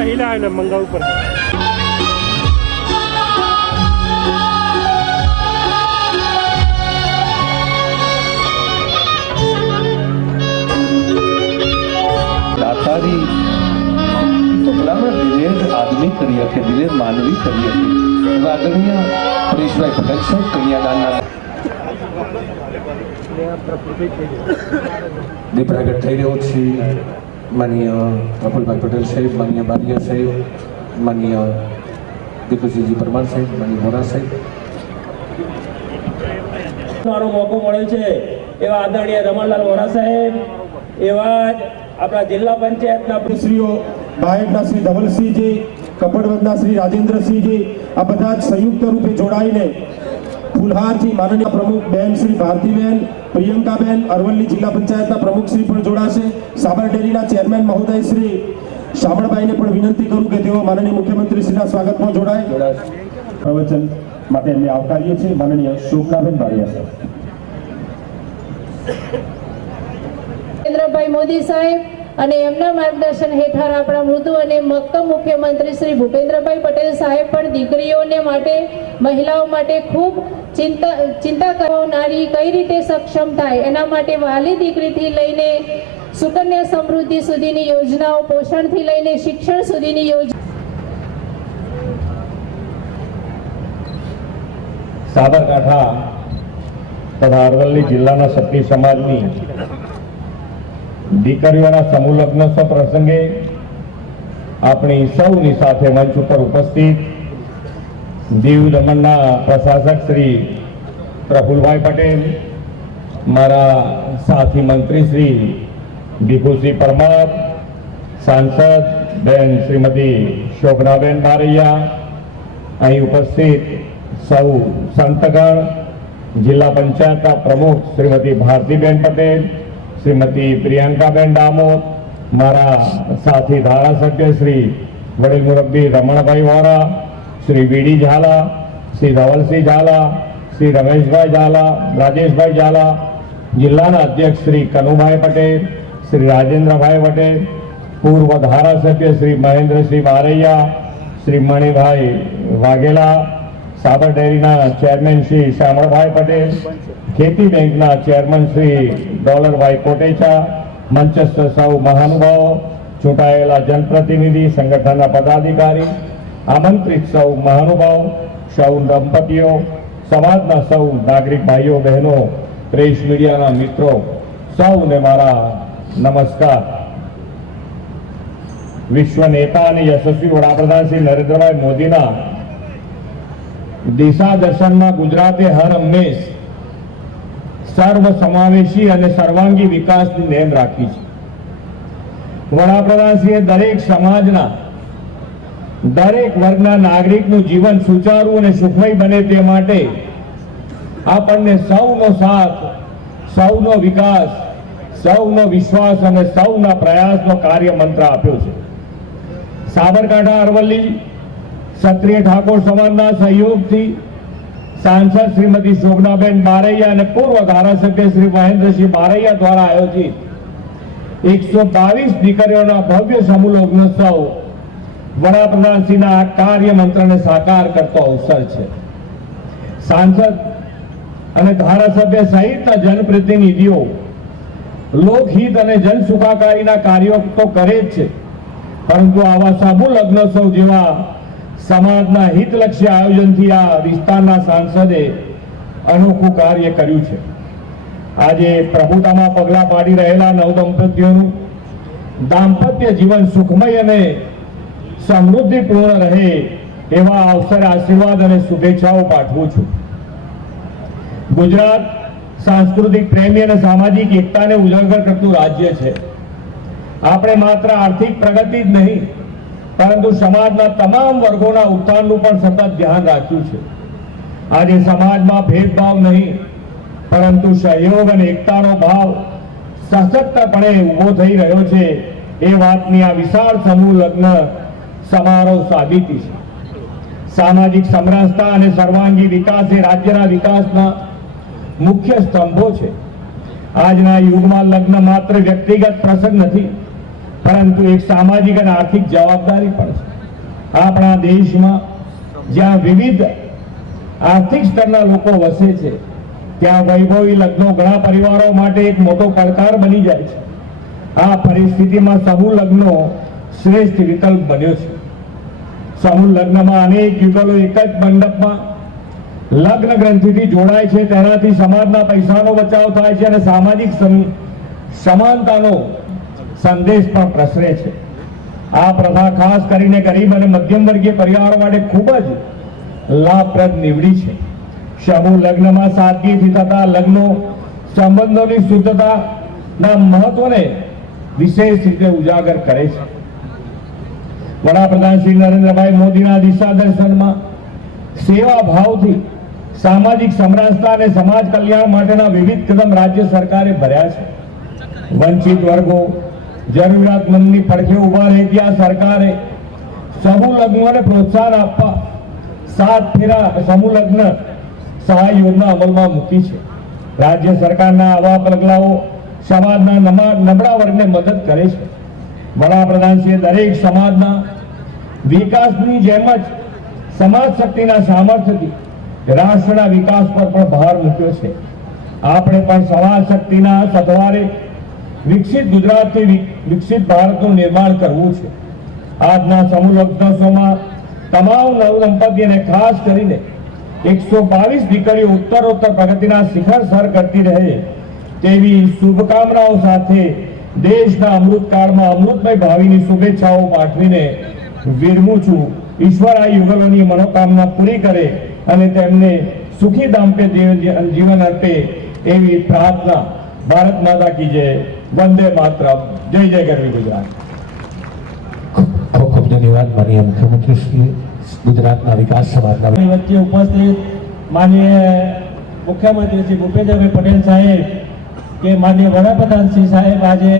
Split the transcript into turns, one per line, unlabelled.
તિરંગા ઉપર है
દાતારી તો ભલામણ દિલેર આદમી કરી શકે દિલેર માનવી કરી શકે આદરણીય પરેશભાઈ પટેલ સાહેબ કન્યાદાનના દીપ પ્રગટ થઈ રહ્યો છે. માનીય પ્રફુલભાઈ પટેલ સાહેબ માનીય બારિયા સાહેબ માનીય દીપુસિંહજી પરમાર સાહેબ માનીય મોરા સાહેબ
મારો મોકો મળ્યો છે એવા આદરણીય રમણલાલ વોરા સાહેબ એવા જ આપણા જિલ્લા પંચાયતના
શ્રીઓ ભાઈના શ્રી ધવલસિંહજી કપડવંદના શ્રી રાજેન્દ્રસિંહજી આ બધા જ સંયુક્ત રૂપે જોડાઈને ફુલહારથી માનનીય પ્રમુખ બેન શ્રી ભારતીબેન, પ્રિયંકાબેન, અરવલ્લી જિલ્લા પંચાયતના પ્રમુખ શ્રી પણ જોડાશે. સાબર ડેરીના ચેરમેન મહોદય શ્રી શામળભાઈને પણ વિનંતી કરું કે તેઓ માનનીય મુખ્યમંત્રી શ્રીના સ્વાગતમાં જોડાય. પ્રવચન માટે અમે આવકારીએ છીએ. માનનીય શોભનાબેન બારિયા
નરેન્દ્રભાઈ મોદી સાહેબ અને એમના માર્ગદર્શન હેઠળ આપણા મૃદુ અને મક્કમ મુખ્યમંત્રી શ્રી ભૂપેન્દ્રભાઈ પટેલ સાહેબ પણ દીકરીઓને માટે, મહિલાઓ માટે ખૂબ ચિંતા ચિંતા કરનારી કઈ રીતે સક્ષમ થાય? એના માટે વાલી દીકરીથી લઈને સુકન્યા સમૃદ્ધિ સુધીની યોજનાઓ, પોષણથી લઈને શિક્ષણ સુધીની યોજના
સાબરકાંઠા તથા અરવલ્લી જિલ્લાના સતી સમાજની દીકરીઓના સમૂહ લગ્ન પ્રસંગે આપણી સૌની સાથે મંચ ઉપર ઉપસ્થિત દીવ દમણના પ્રશાસક શ્રી પ્રફુલભાઈ પટેલ, મારા સાથી મંત્રી શ્રી ભીખુસિંહ પરમાર, સાંસદ બેન શ્રીમતી શોભનાબેન બારૈયા, અહીં ઉપસ્થિત સૌ સંતગણ, જિલ્લા પંચાયતના પ્રમુખ શ્રીમતી ભારતીબેન પટેલ, શ્રીમતી પ્રિયંકાબેન ડામોર મારા સાથી ધારાસભ્ય શ્રી વડીલ મુરબ્બી રમણભાઈ વોરા શ્રી વીડી ઝાલા, શ્રી ધવલસિંહ ઝાલા, શ્રી રમેશભાઈ ઝાલા, રાજેશભાઈ ઝાલા, જિલ્લાના અધ્યક્ષ શ્રી કનુભાઈ પટેલ, શ્રી રાજેન્દ્રભાઈ પટેલ, પૂર્વ ધારાસભ્ય શ્રી મહેન્દ્રસિંહ બારૈયા શ્રી મણિભાઈ વાઘેલા, સાબર ડેરીના ચેરમેન શ્રી શ્યામળભાઈ પટેલ, ખેતી બેંકના ચેરમેન શ્રી ડોલરભાઈ કોટેચા, મંચસ્થ સૌ મહાનુભાવો, ચૂંટાયેલા જનપ્રતિનિધિ, સંગઠનના પદાધિકારી આમંત્રિત સૌ મહાનુભાવો, સૌ દંપતીઓ, સમાજના સૌ નાગરિક ભાઈઓ, બહેનો પ્રેસ મીડિયાના મિત્રો, સૌને મારા નમસ્કાર. વિશ્વ નેતા અને યશસ્વી વડાપ્રધાન શ્રી નરેન્દ્રભાઈ મોદીના દિશા દર્શનમાં ગુજરાતે હર હંમેશ સર્વ સમાવેશી અને સર્વાંગી વિકાસની નેમ રાખી છે. વડાપ્રધાનશ્રીએ દરેક સમાજના દરેક વર્ગના નાગરિકનું જીવન સુચારું અને સુખમય બને તે માટે આપણને સૌનો સાથ, સૌનો વિકાસ, સૌનો વિશ્વાસ અને સૌના પ્રયાસનો કાર્ય મંત્ર આપ્યો છે. સાબરકાંઠા અરવલ્લી ક્ષત્રિય ઠાકોર સમાજના સહયોગથી સાંસદ શ્રીમતી શોભનાબેન બારૈયા અને પૂર્વ ધારાસભ્ય શ્રી મહેન્દ્રસિંહ બારૈયા દ્વારા આયોજિત એકસો બાવીસ દીકરીઓના ભવ્ય સમૂહ લગ્નોત્સવ વડાપ્રધાનશ્રીના કાર્ય મંત્રને સાકાર કરતો અવસર છે. સાંસદ અને ધારાસભ્ય સહિતના જનપ્રતિનિધિઓ લોકહિત અને જન સુખાકારીના કાર્યો તો કરે જ છે. પરંતુ આવા સાબુ લગ્નોત્સવ જેવા સમાજના હિતલક્ષી આયોજનથી આ વિસ્તારના સાંસદે અનોખું કાર્ય કર્યું છે. આજે પ્રભુતામાં પગલાં પાડી રહેલા નવદંપતિઓનું દાંપત્ય જીવન સુખમય અને સમૃદ્ધિપૂર્ણ રહે એવા અવસર, આશીર્વાદ અને શુભેચ્છાઓ પાઠવું છું. ગુજરાત સાંસ્કૃતિક પ્રેમી અને સામાજિક એકતાને ઉજાગર કરતું રાજ્ય છે. આપણે માત્ર આર્થિક પ્રગતિ જ નહીં, પરંતુ સમાજના તમામ વર્ગોના ઉત્થાનનું પણ સતત ધ્યાન રાખ્યું છે. આજે સમાજમાં ભેદભાવ નહીં, પરંતુ સહયોગ અને એકતાનો ભાવ સશક્તપણે ઊભો થઈ રહ્યો છે એ વાતની આ વિશાળ સમૂહ લગ્ન સમારોહ સાબિતી છે. સામાજિક સમરસતા અને સર્વાંગી વિકાસ એ રાજ્યના વિકાસના મુખ્ય સ્તંભો છે. આજના યુગમાં લગ્ન માત્ર વ્યક્તિગત પ્રસંગ નથી, પરંતુ એક સામાજિક અને આર્થિક જવાબદારી પણ છે. આપણા દેશમાં જ્યાં વિવિધ આર્થિક સ્તરના લોકો વસે છે, ત્યાં વૈભવી લગ્નો ઘણા પરિવારો માટે એક મોટો પડકાર બની જાય છે. આ પરિસ્થિતિમાં સમૂહ લગ્નો શ્રેષ્ઠ વિકલ્પ બન્યો છે. સમૂહ લગ્નમાં અનેક યુગલો એક જ મંડપમાં લગ્ન ગ્રંથિથી જોડાય છે. તેનાથી સમાજના પૈસાનો બચાવ થાય છે અને સામાજિક સમ- સમાનતાનો સંદેશ પણ પ્રસરે છે. આ પ્રથા ખાસ કરીને ગરીબ અને મધ્યમ વર્ગીય પરિવારો માટે ખૂબ જ લાભપ્રદ નીવડી છે. સમૂહ લગ્નમાં સાદગીથી થતા લગ્નો સંબંધોની શુદ્ધતાના મહત્વને વિશેષ રીતે ઉજાગર કરે છે. વડાપ્રધાન શ્રી નરેન્દ્રભાઈ મોદીના દિશા દર્શનમાં સેવા ભાવથી સામાજિક સમરસતા અને સમાજ કલ્યાણ માટેના વિવિધ કદમ રાજ્ય સરકારે ભર્યા છે. વંચિત વર્ગો, જરૂરિયાતમંદની પડખે ઊભા રહેતી આ સરકારે સમૂહ લગ્નોને પ્રોત્સાહન આપવા સાત ફેરા સમૂહ લગ્ન સહાય યોજના અમલમાં મૂકી છે. રાજ્ય સરકારના આવા પગલાઓ સમાજના નબળા વર્ગને મદદ કરે છે. વડાપ્રધાનશ્રીએ દરેક સમાજના વિકાસની જેમ જ સમાજ શક્તિના સામર્થ્યથી રાષ્ટ્રના વિકાસ પર પણ ભાર મૂક્યો છે. આપણે પણ સમાજ શક્તિના સથવારે વિકસિત ગુજરાતથી વિકસિત ભારતનું નિર્માણ કરવું છે. આજના સમૂહ લગ્નોત્સવમાં તમામ નવદંપતીને ખાસ કરીને એકસો બાવીસ દીકરીઓ ઉત્તરોત્તર પ્રગતિના શિખર સર કરતી રહે તેવી શુભકામનાઓ સાથે દેશના અમૃતકાળમાં અમૃતમય ભાવિની શુભેચ્છાઓ પાઠવીને વિરમું છું. ઈશ્વર આ યુગલોની મનોકામના પૂરી કરે અને તેમને સુખી દાંપે જીવન જીવન અર્પે એવી પ્રાર્થના. ભારત માતા કી જય. વંદે માતરમ. જય જય ગરવી ગુજરાત.
ખૂબ ખૂબ ધન્યવાદ માનીય મુખ્યમંત્રી શ્રી. ગુજરાતના વિકાસ સમાજના
વચ્ચે ઉપસ્થિત માનીય મુખ્યમંત્રી શ્રી ભૂપેન્દ્રભાઈ પટેલ સાહેબ કે માન્ય વડાપ્રધાન શ્રી સાહેબ આજે